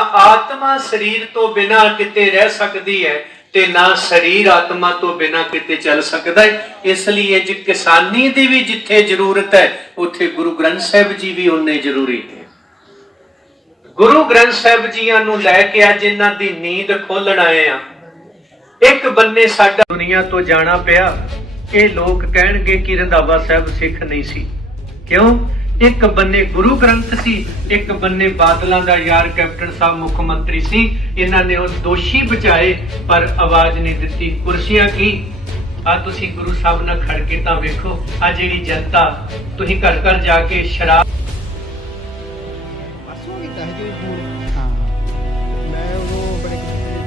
ਆਤਮਾ ਸਰੀਰ ਤੋਂ ਬਿਨਾ ਕਿਤੇ ਰਹਿ ਸਕਦੀ ਹੈ ਤੇ ਨਾ ਸਰੀਰ ਆਤਮਾ ਤੋਂ ਬਿਨਾ ਕਿਤੇ ਚੱਲ ਸਕਦਾ ਹੈ। ਇਸ ਲਈ ਇਹ ਜਿ ਕਿਸਾਨੀ ਦੀ ਵੀ ਜਿੱਥੇ ਜ਼ਰੂਰਤ ਹੈ, ਉੱਥੇ ਗੁਰੂ ਗ੍ਰੰਥ ਸਾਹਿਬ ਜੀ ਵੀ ਉਹਨੇ ਜ਼ਰੂਰੀ ਹੈ ਗੁਰੂ ਗ੍ਰੰਥ ਸਾਹਿਬ ਜੀਆਂ ਨੂੰ ਲੈ ਕੇ ਅੱਜ ਇਹਨਾਂ ਦੀ ਨੀਂਦ ਖੋਲਣ ਆਏ ਆ ਇੱਕ ਬੰਨੇ ਸਾਡਾ ਦੁਨੀਆ ਤੋਂ ਜਾਣਾ ਪਿਆ। ਇਹ ਲੋਕ ਕਹਿਣਗੇ ਕਿ ਰੰਧਾਵਾ ਸਾਹਿਬ ਸਿੱਖ ਨਹੀਂ ਸੀ। ਕਿਉਂ? ਇੱਕ ਬੰਨੇ ਗੁਰੂ ਗ੍ਰੰਥ ਸੀ, ਇੱਕ ਬੰਨੇ ਬਾਦਲਾਂ ਦਾ ਯਾਰ ਕੈਪਟਨ ਸਾਹਿਬ ਮੁੱਖ ਮੰਤਰੀ ਸੀ। ਇਹਨਾਂ ਨੇ ਉਹ ਦੋਸ਼ੀ ਬਚਾਏ, ਪਰ ਆਵਾਜ਼ ਨਹੀਂ ਦਿੱਤੀ। ਕੁਰਸੀਆਂ ਕੀ? ਆ ਤੁਸੀਂ ਗੁਰੂ ਸਾਹਿਬ ਨਾਲ ਖੜ ਕੇ ਤਾਂ ਵੇਖੋ, ਆ ਜਿਹੜੀ ਜਨਤਾ, ਤੁਸੀਂ ਘਰ ਘਰ ਜਾ ਕੇ ਸ਼ਰਾਬ ਪਰਸੋਂ ਕੀਤਾ ਹੈ ਜੀ ਹਾਂ ਮੈਂ ਉਹ ਬੜੇ ਕਿਸੇ ਦੇ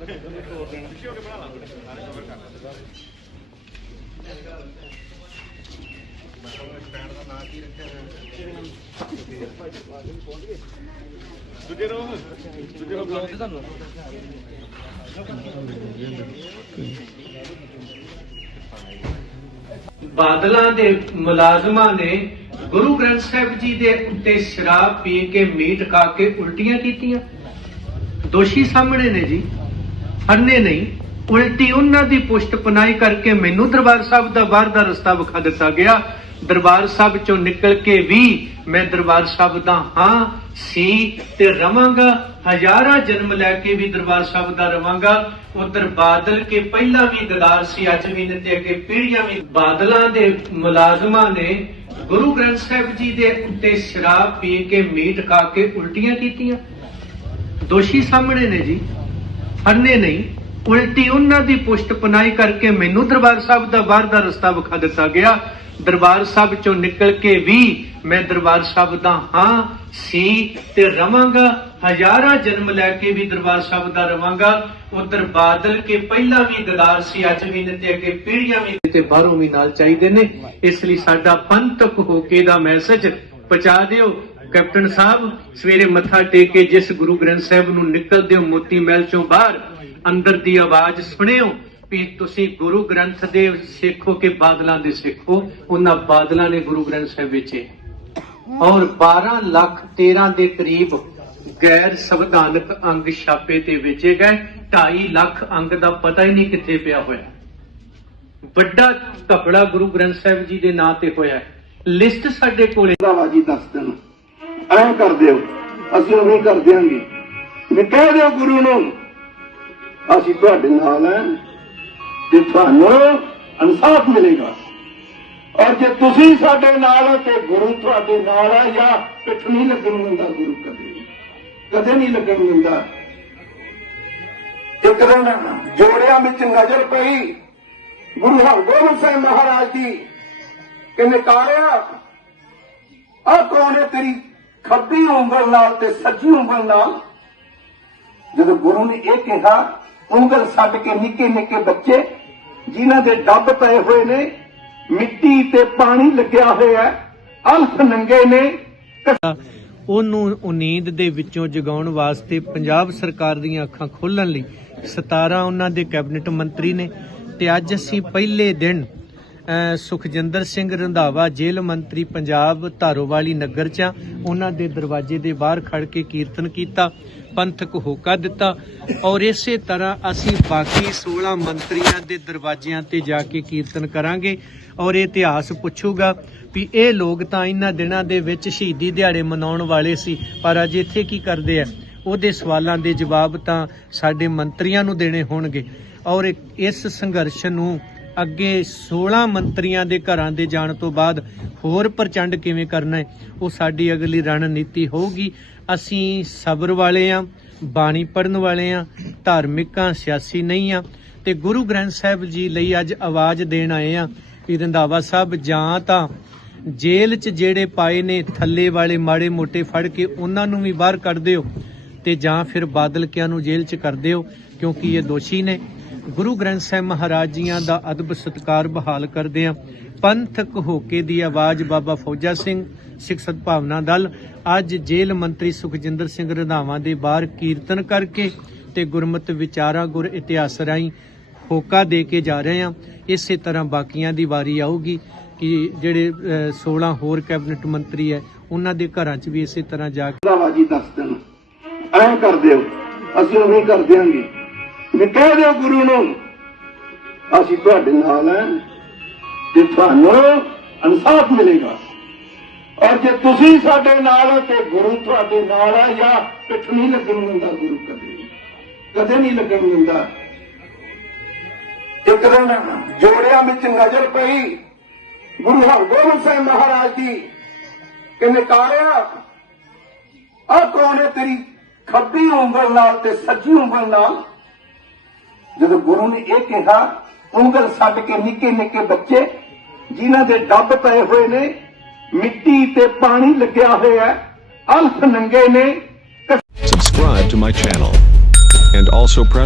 ਥਾਂ ਕੜਾ ਦੇ ਵਿੱਚ ਬਾਦਲਾਂ ਦੇ ਮੁਲਾਜ਼ਮਾਂ ਨੇ ਗੁਰੂ ਗ੍ਰੰਥ ਸਾਹਿਬ ਜੀ ਦੇ ਉੱਤੇ ਸ਼ਰਾਬ ਪੀ ਕੇ ਮੀਟ ਖਾ ਕੇ ਉਲਟੀਆਂ ਕੀਤੀਆਂ। ਦੋਸ਼ੀ ਸਾਹਮਣੇ ਨੇ ਜੀ। ਫੜਨੇ ਨਹੀਂ, ਉਲਟੀ ਉਹਨਾਂ ਦੀ ਪੁਸ਼ਟ ਪਨਾਈ ਕਰਕੇ ਮੈਨੂੰ ਦਰਬਾਰ ਸਾਹਿਬ ਦਾ ਬਾਹਰ ਦਾ ਰਸਤਾ ਵਿਖਾ ਦਿੱਤਾ ਗਿਆ। ਦਰਬਾਰ ਸਾਹਿਬ ਚੋਂ ਨਿਕਲ ਕੇ ਵੀ ਮੈਂ ਦਰਬਾਰ ਸਾਹਿਬ ਦਾ ਹਾਂ, ਸੀ ਤੇ ਰਵਾਂਗਾ। ਹਜ਼ਾਰਾਂ ਜਨਮ ਲੈ ਕੇ ਵੀ ਦਰਬਾਰ ਸਾਹਿਬ ਦਾ ਰਵਾਂਗਾ। ਉਧਰ ਬਾਦਲ ਕੇ ਪਹਿਲਾਂ ਵੀ ਗਦਾਰ ਸੀ, ਅੱਜ ਵੀ ਨੇ ਤੇ ਅੱਗੇ ਪੀੜ੍ਹੀਆਂ ਵੀ। ਬਾਦਲਾਂ ਦੇ ਮੁਲਾਜ਼ਮਾਂ ਨੇ ਗੁਰੂ ਗ੍ਰੰਥ ਸਾਹਿਬ ਜੀ ਦੇ ਉੱਤੇ ਸ਼ਰਾਬ ਪੀ ਕੇ ਮੀਟ ਖਾ ਕੇ ਉਲਟੀਆਂ ਕੀਤੀਆਂ। ਦੋਸ਼ੀ ਸਾਹਮਣੇ ਨੇ ਜੀ। ਫੜਨੇ ਨਹੀਂ, ਉਲਟੀ ਉਹਨਾਂ ਦੀ ਪੁਸ਼ਟ ਪਨਾਈ ਕਰਕੇ ਮੈਨੂੰ ਦਰਬਾਰ ਸਾਹਿਬ ਦਾ ਬਾਹਰ ਦਾ ਰਸਤਾ ਵਿਖਾ ਦਿੱਤਾ ਗਿਆ। ਦਰਬਾਰ ਸਾਹਿਬ ਚੋਂ ਨਿਕਲ ਕੇ ਵੀ ਮੈਂ ਦਰਬਾਰ ਸਾਹਿਬ ਦਾ ਹਾਂ, ਸੀ ਤੇ ਰਵਾਂਗਾ। ਹਜ਼ਾਰਾਂ ਜਨਮ ਲੈ ਕੇ ਵੀ ਦਰਬਾਰ ਸਾਹਿਬ ਦਾ ਰਵਾਂਗਾ। ਉਧਰ ਬਾਦਲ ਕੇ ਪਹਿਲਾਂ ਵੀ ਗਦਾਰ ਸੀ, ਅੱਜ ਵੀ ਨੇ ਤੇ ਅੱਗੇ ਪੀੜ੍ਹੀਆਂ ਵੀ ਤੇ ਬਾਹਰੋਂ ਵੀ ਨਾਲ ਚਾਹੀਦੇ ਨੇ। ਇਸ ਲਈ ਸਾਡਾ ਪੰਥਕ ਹੋਕੇ ਦਾ ਮੈਸੇਜ ਪਹੁੰਚਾ ਦਿਓ। ਕੈਪਟਨ ਸਾਹਿਬ, ਸਵੇਰੇ ਮੱਥਾ ਟੇਕ ਕੇ ਜਿਸ ਗੁਰੂ ਗ੍ਰੰਥ ਸਾਹਿਬ ਨੂੰ ਨਿਕਲਦੇ ਹੋ ਮੋਤੀ ਮਹਿਲ ਚੋਂ ਬਾਹਰ, ਅੰਦਰ ਦੀ ਆਵਾਜ਼ ਸੁਣਿਓ ਵੀ ਤੁਸੀਂ ਗੁਰੂ ਗ੍ਰੰਥ ਦੇ ਸਿੱਖੋ ਕਿ ਬਾਦਲਾਂ ਦੇ ਸਿੱਖੋ। ਉਹਨਾਂ ਬਾਦਲਾਂ ਨੇ ਗੁਰੂ ਗ੍ਰੰਥ ਸਾਹਿਬ ਵੇਚੇ। ਔਰ 12 ਲੱਖ 13 ਦੇ ਕਰੀਬ ਗੈਰ ਸੰਵਿਧਾਨਕ ਅੰਗ ਛਾਪੇ ਤੇ ਵੇਚੇ ਗਏ। 2.5 ਲੱਖ ਅੰਗ ਦਾ ਪਤਾ ਹੀ ਨਹੀਂ ਕਿੱਥੇ ਪਿਆ ਹੋਇਆ। ਵੱਡਾ ਕਪੜਾ ਗੁਰੂ ਗ੍ਰੰਥ ਸਾਹਿਬ ਜੀ ਦੇ ਨਾਂ ਤੇ ਹੋਇਆ। ਲਿਸਟ ਸਾਡੇ ਕੋਲੇ। ਭਰਾਵਾ ਦੱਸ ਦੇਣ। ਐਂ ਕਰ ਦਿਓ। ਅਸੀਂ ਉਵੇਂ ਕਰ ਦਿਆਂਗੇ। ਵੀ ਕਹਿ ਦਿਓ ਗੁਰੂ ਨੂੰ, ਅਸੀਂ ਤੁਹਾਡੇ ਨਾਲ ਹੈ ਤੇ ਤੁਹਾਨੂੰ ਇਨਸਾਫ ਮਿਲੇਗਾ। ਔਰ ਜੇ ਤੁਸੀਂ ਸਾਡੇ ਨਾਲ ਹੋ ਤੇ ਗੁਰੂ ਤੁਹਾਡੇ ਨਾਲ ਹੈ ਜਾਂ ਪਿੱਠ ਨਹੀਂ ਲੱਗਣ ਦਿੰਦਾ ਗੁਰੂ ਕਦੇ। ਕਦੇ ਨਹੀਂ ਲੱਗਣ ਦਿੰਦਾ। ਇੱਕ ਦਿਨ ਜੋੜਿਆਂ ਵਿੱਚ ਨਜ਼ਰ ਪਈ ਗੁਰੂ ਹਰਗੋਬਿੰਦ ਸਿੰਘ ਮਹਾਰਾਜ ਦੀ ਕਿ ਨਿਕਾਲਿਆ ਆ ਕੌਣ ਹੈ ਤੇਰੀ ਖੱਬੀ ਉਂਗਲ ਨਾਲ ਤੇ ਸੱਜੀ ਉਂਗਲ ਨਾਲ। ਜਦੋਂ ਗੁਰੂ ਨੇ ਇਹ ਕਿਹਾ, ਉਂਗਲ ਛੱਡ ਕੇ ਨਿੱਕੇ ਨਿੱਕੇ ਬੱਚੇ, ਜਿਨ੍ਹਾਂ ਦੇ ਡੱਬ ਪਏ ਹੋਏ ਨੇ, ਮਿੱਟੀ ਤੇ ਪਾਣੀ ਲੱਗਿਆ ਹੋਇਆ ਹੈ, ਅਲਫ ਨੰਗੇ ਨੇ। ਉਹਨੂੰ ਉਹ ਦੇ ਵਿੱਚੋਂ ਜਗਾਉਣ ਵਾਸਤੇ ਪੰਜਾਬ ਸਰਕਾਰ ਦੀਆਂ ਅੱਖਾਂ ਖੋਲਣ ਲਈ 17 ਉਹਨਾਂ ਦੇ ਕੈਬਨਿਟ ਮੰਤਰੀ ਨੇ ਤੇ ਅੱਜ ਅਸੀਂ ਪਹਿਲੇ ਦਿਨ ਸੁਖਜਿੰਦਰ ਸਿੰਘ ਰੰਧਾਵਾ, ਜੇਲ੍ਹ ਮੰਤਰੀ ਪੰਜਾਬ ਧਾਰੋਵਾਲੀ ਨਗਰ ਚ ਆ। ਉਹਨਾਂ ਦੇ ਦਰਵਾਜ਼ੇ ਦੇ ਬਾਹਰ ਖੜ ਕੇ ਕੀਰਤਨ ਕੀਤਾ, ਪੰਥਕ ਹੋਕਾ ਦਿੱਤਾ ਔਰ ਇਸੇ ਤਰ੍ਹਾਂ ਅਸੀਂ ਬਾਕੀ 16 ਮੰਤਰੀਆਂ ਦੇ ਦਰਵਾਜ਼ਿਆਂ ਤੇ ਜਾ ਕੇ ਕੀਰਤਨ ਕਰਾਂਗੇ ਔਰ ਇਹ ਇਤਿਹਾਸ ਪੁੱਛੂਗਾ ਵੀ ਇਹ ਲੋਕ ਤਾਂ ਇਹਨਾਂ ਦਿਨਾਂ ਦੇ ਵਿੱਚ ਸ਼ਹੀਦੀ ਦਿਹਾੜੇ ਮਨਾਉਣ ਵਾਲੇ ਸੀ, ਪਰ ਅੱਜ ਇੱਥੇ ਕੀ ਕਰਦੇ ਆ ਉਹਦੇ ਸਵਾਲਾਂ ਦੇ ਜਵਾਬ ਤਾਂ ਸਾਡੇ ਮੰਤਰੀਆਂ ਨੂੰ ਦੇਣੇ ਹੋਣਗੇ ਔਰ ਇਸ ਸੰਘਰਸ਼ ਨੂੰ ਅੱਗੇ 16 ਮੰਤਰੀਆਂ ਦੇ ਘਰਾਂ ਦੇ ਜਾਣ ਤੋਂ ਬਾਅਦ ਹੋਰ ਪ੍ਰਚੰਡ ਕਿਵੇਂ ਕਰਨਾ ਹੈ, ਉਹ ਸਾਡੀ ਅਗਲੀ ਰਣਨੀਤੀ ਹੋਊਗੀ। ਅਸੀਂ ਸਬਰ ਵਾਲੇ ਆ ਬਾਣੀ ਪੜਨ ਵਾਲੇ ਆ ਧਾਰਮਿਕ ਸਿਆਸੀ ਨਹੀਂ ਆ ਤੇ ਗੁਰੂ ਗ੍ਰੰਥ ਸਾਹਿਬ ਜੀ ਲਈ ਅੱਜ ਆਵਾਜ਼ ਦੇਣ ਆਏ ਆ ਵੀ ਰੰਧਾਵਾ ਸਾਹਿਬ, ਜਾਂ ਤਾਂ ਜੇਲ੍ਹ 'ਚ ਜਿਹੜੇ ਪਾਏ ਨੇ ਥੱਲੇ ਵਾਲੇ ਮਾੜੇ ਮੋਟੇ ਫੜ ਕੇ ਉਹਨਾਂ ਨੂੰ ਵੀ ਬਾਹਰ ਕੱਢ ਦਿਓ ਤੇ ਜਾਂ ਫਿਰ ਬਾਦਲ ਕਿਆਂ ਨੂੰ ਜੇਲ੍ਹ 'ਚ ਕਰ ਦਿਓ, ਕਿਉਂਕਿ ਇਹ ਦੋਸ਼ੀ ਨੇ। ਗੁਰੂ ਗ੍ਰੰਥ ਸਾਹਿਬ ਮਹਾਰਾਜ ਜੀਆਂ ਦਾ ਅਦਬ ਸਤਕਾਰ ਬਹਾਲ ਕਰਦੇ ਆ ਪੰਥਕ ਹੋਕੇ ਦੀ ਆਵਾਜ਼ ਬਾਬਾ ਫੌਜਾ ਸਿੰਘ ਸਿੱਖ ਸਦਭਾਵਨਾ ਦਲ ਅੱਜ ਜੇਲ੍ਹ ਮੰਤਰੀ ਸੁਖਜਿੰਦਰ ਸਿੰਘ ਰੰਧਾਵਾ ਦੇ ਬਾਹਰ ਕੀਰਤਨ ਕਰਕੇ ਤੇ ਗੁਰਮਤਿ ਵਿਚਾਰਾਂ ਗੁਰ ਇਤਿਹਾਸ ਰਾਹੀਂ ਹੋਕਾ ਦੇ ਕੇ ਜਾ ਰਹੇ ਹਾਂ। ਇਸੇ ਤਰ੍ਹਾਂ ਬਾਕੀਆਂ ਦੀ ਵਾਰੀ ਆਊਗੀ ਕਿ ਜਿਹੜੇ ਅਹ, 16 ਹੋਰ ਕੈਬਨਿਟ ਮੰਤਰੀ ਹੈ ਉਹਨਾਂ ਦੇ ਘਰਾਂ 'ਚ ਵੀ ਇਸੇ ਤਰ੍ਹਾਂ ਜਾ ਕੇ ਬਾਜੀ ਦੱਸ ਦੇਣ। ਐਂ ਕਰ ਦਿਓ। ਅਸੀਂ ਉਵੇਂ ਕਰ ਦਿਆਂਗੇ। ਵੀ ਕਹਿ ਦਿਓ ਗੁਰੂ ਨੂੰ। ਅਸੀਂ ਤੁਹਾਡੇ ਨਾਲ ਹੈ ਤੇ ਤੁਹਾਨੂੰ ਇਨਸਾਫ ਮਿਲੇਗਾ। ਔਰ ਜੇ ਤੁਸੀਂ ਸਾਡੇ ਨਾਲ ਹੋ ਤੇ ਗੁਰੂ ਤੁਹਾਡੇ ਨਾਲ ਹੈ ਜਾਂ ਪਿੱਠ ਨਹੀਂ ਲੱਗਣ ਦਿੰਦਾ ਗੁਰੂ ਕਦੇ। ਕਦੇ ਨਹੀਂ ਲੱਗਣ ਦਿੰਦਾ। ਇੱਕ ਦਿਨ ਜੋੜਿਆਂ ਵਿੱਚ ਨਜ਼ਰ ਪਈ ਗੁਰੂ ਹਰਗੋਬਿੰਦ ਸਿੰਘ ਮਹਾਰਾਜ ਦੀ ਕਿ ਨਕਾਰਿਆ ਆ ਕੌਣ ਹੈ ਤੇਰੀ ਖੱਬੀ ਉਂਗਲ ਨਾਲ ਤੇ ਸੱਜੀ ਉਂਗਲ ਨਾਲ? ਜਦੋਂ ਗੁਰੂ ਨੇ ਇਹ ਕਿਹਾ, ਉਂਗਲ ਛੱਡ ਕੇ ਨਿੱਕੇ ਨਿੱਕੇ ਬੱਚੇ, ਜਿਨ੍ਹਾਂ ਦੇ ਡੱਬ ਪਏ ਹੋਏ ਨੇ, ਮਿੱਟੀ ਤੇ ਪਾਣੀ ਲੱਗਿਆ ਹੋਇਆ, ਅਲਫ ਨੰਗੇ ਨੇ, Subscribe to my channel and also press